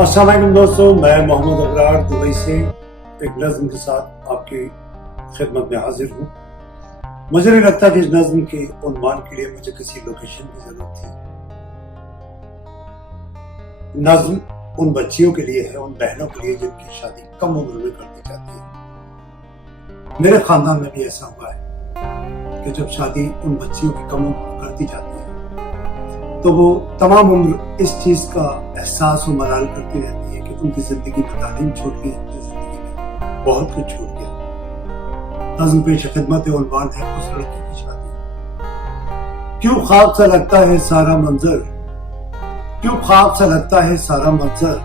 अस्सलाम वालेकुम दोस्तों, मैं मोहम्मद अबरार दुबई से एक नज़्म के साथ आपकी खिदमत में हाजिर हूँ। मुझे नहीं लगता कि इस नज़्म के उन्वान के लिए मुझे किसी लोकेशन की जरूरत थी। नज़्म उन बच्चियों के लिए है, उन बहनों के लिए जिनकी शादी कम उम्र में कर दी जाती है। मेरे खानदान में भी ऐसा हुआ है कि जब शादी उन बच्चियों की कम उम्र में कर दी जाती है तो वो तमाम उम्र इस चीज का एहसास और मलाल करती रहती है कि उनकी जिंदगी में तालीम छूट गई, उनकी जिंदगी में बहुत कुछ छूट गया। नज़्म पेश खिदमत उन्वान है उस लड़की की शादी। क्यों ख्वाब सा लगता है सारा मंजर, क्यों ख्वाब सा लगता है सारा मंजर,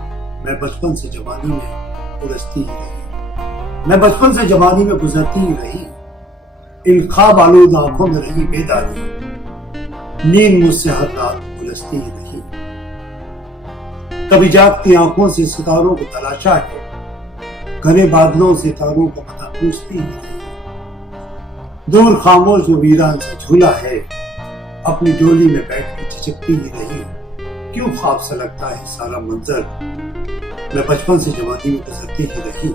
मैं बचपन से जवानी में उलझती ही रही, मैं बचपन से जवानी में गुजरती ही रही, इन ख्वाब आलूद आंखों में रही बेदारी, नींद मुझसे हर रात उलझती ही रही। कभी जागती आंखों से सितारों को तलाशा है, घने बादलों से तारों का पता पूछती ही रही, दूर खामोश जो वीरान सा झूला है, अपनी डोली में बैठ के झिझकती ही रही। क्यों ख्वाब सा लगता है सारा मंजर, मैं बचपन से जवानी में गुजरती ही रही,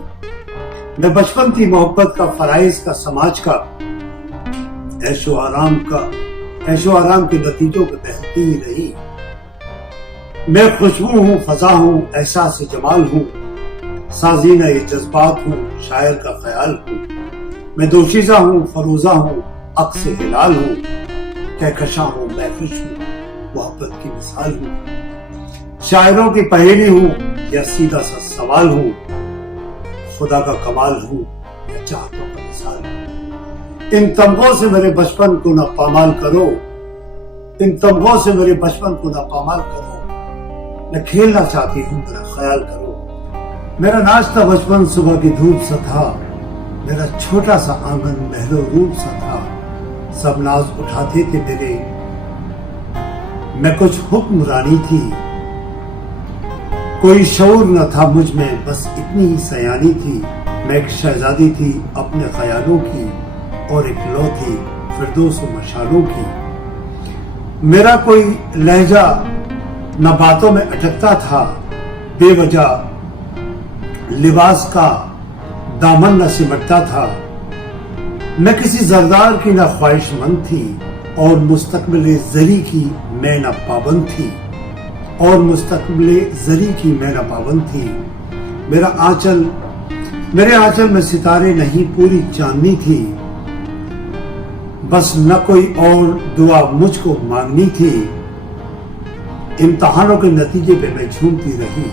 मैं बचपन थी मोहब्बत का, फराइज का, समाज का, ऐशो आराम के नतीजों को बहती ही रही। मैं खुशबू हूँ, फजा हूँ, एहसास जमाल हूँ, साजीना ये जज्बात हूँ, शायर का ख्याल हूँ, मैं दोशीज़ा हूँ, फरोजा हूँ, अक्स हिलाल हूँ, कहकशा हूँ, महफिश हूँ, मोहब्बत की मिसाल हूँ, शायरों की पहेली हूँ या सीधा सा सवाल हूँ, खुदा का कमाल हूँ या चाहतों का मिसाल हूँ। इन तमगों से मेरे बचपन को ना पामाल करो, इन तमगों से मेरे बचपन को ना पामाल करो, मैं खेलना चाहती हूँ मेरा ख्याल करो। मेरा नाचता बचपन सुबह की धूप सा था, मेरा छोटा सा आंगन महलो रूप सा था, सब नाज उठाते थे मेरे, मैं कुछ हुक्मरानी थी, कोई शऊर न था मुझ में, बस इतनी ही सयानी थी, मैं एक शहजादी थी अपने ख्यालों की और एक लौ थी फिरदौस व मशालों की। मेरा कोई लहजा न बातों में अटकता था, बेवजह लिबास का दामन न सिमटता था, मैं किसी जरदार की न ख्वाहिशमंद थी और मुस्तकबिल ज़री की मैं न पाबंद थी, और मुस्तकबिल ज़री की मैं न पाबंद थी। मेरे आंचल में सितारे नहीं पूरी चांदनी थी, बस न कोई और दुआ मुझको मांगनी थी। इम्तहानों के नतीजे पे मैं झूमती रही,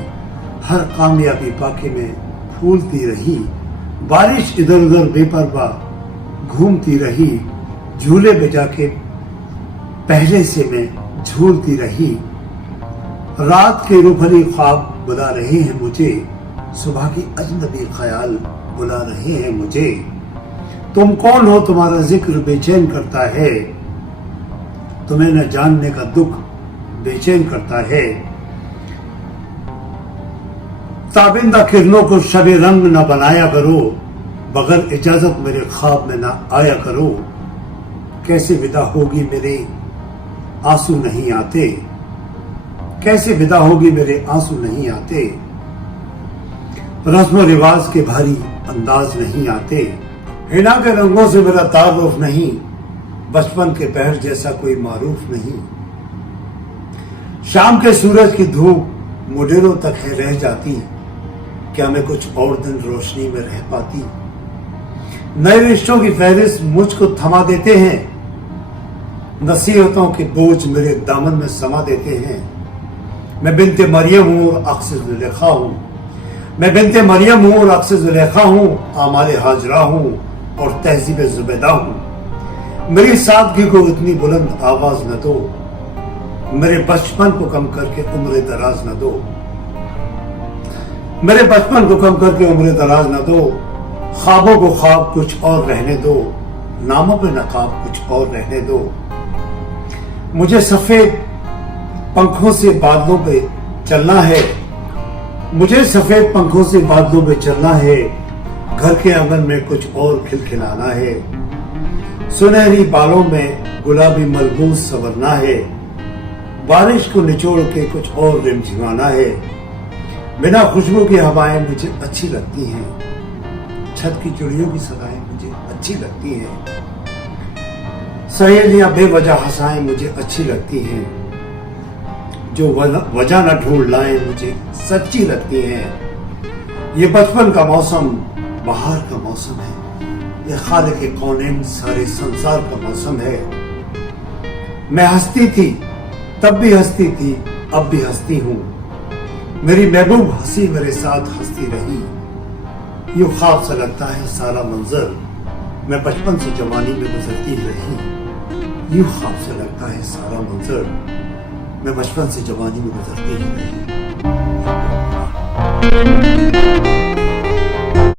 हर कामयाबी पाके में फूलती रही, बारिश इधर उधर बेपरवाह घूमती रही, झूले पे जाके पहले से मैं झूलती रही। रात के रूफली ख्वाब बुला रहे हैं मुझे, सुबह की अजनबी ख्याल बुला रहे हैं मुझे। तुम कौन हो तुम्हारा जिक्र बेचैन करता है, तुम्हें न जानने का दुख बेचैन करता है। ताबिंदा किरणों को शबे रंग न बनाया करो, बगैर इजाजत मेरे ख्वाब में न आया करो। कैसे विदा होगी मेरे आंसू नहीं आते, कैसे विदा होगी मेरे आंसू नहीं आते, रस्म रिवाज के भारी अंदाज नहीं आते। हिना के रंगों से मेरा तारुफ नहीं, बचपन के पहर जैसा कोई मारूफ नहीं। शाम के सूरज की धूप मुडेरों तक है रह जाती, क्या मैं कुछ और दिन रोशनी में रह पाती। नए रिश्तों की फहरिस्त मुझको थमा देते हैं, नसीहतों के बोझ मेरे दामन में समा देते हैं। मैं बिनते मरियम हूँ और अक्स जुलेखा हूँ, मैं बिनते मरियम हूँ और अक्स जुलेखा हूँ, आमाले हाजरा हूँ और तहजीब जुबैदा हूँ। मेरी सादगी को इतनी बुलंद आवाज न दो, मेरे बचपन को कम करके उम्र दराज न दो, मेरे बचपन को कम करके उम्र दराज न दो। ख्वाबों को ख्वाब कुछ और रहने दो, नामों पे नकाब कुछ और रहने दो। मुझे सफेद पंखों से बादलों पे चलना है, मुझे सफेद पंखों से बादलों पे चलना है, घर के आंगन में कुछ और खिलखिलाना है। सुनहरी बालों में गुलाबी मलबूस संवरना है, बारिश को निचोड़ के कुछ और रिमझिमाना है। बिना खुशबू की हवाएं मुझे अच्छी लगती हैं, छत की चिड़ियों की सदाएं मुझे अच्छी लगती हैं, सहेलियां बेवजह हंसाएं मुझे अच्छी लगती हैं, जो वजह न ढूंढ लाएं मुझे सच्ची लगती हैं। ये बचपन का मौसम बाहर का मौसम है, ये खालिक के कौनैन सारे संसार का मौसम है। मैं हंसती थी तब भी हंसती थी, अब भी हंसती हूँ, मेरी महबूब हंसी मेरे साथ हंसती रही। यूं ख्वाब सा लगता है सारा मंजर, मैं बचपन से जवानी में गुजरती रही। यूं ख्वाब सा लगता है सारा मंजर, मैं बचपन से जवानी में गुजरती ही रही।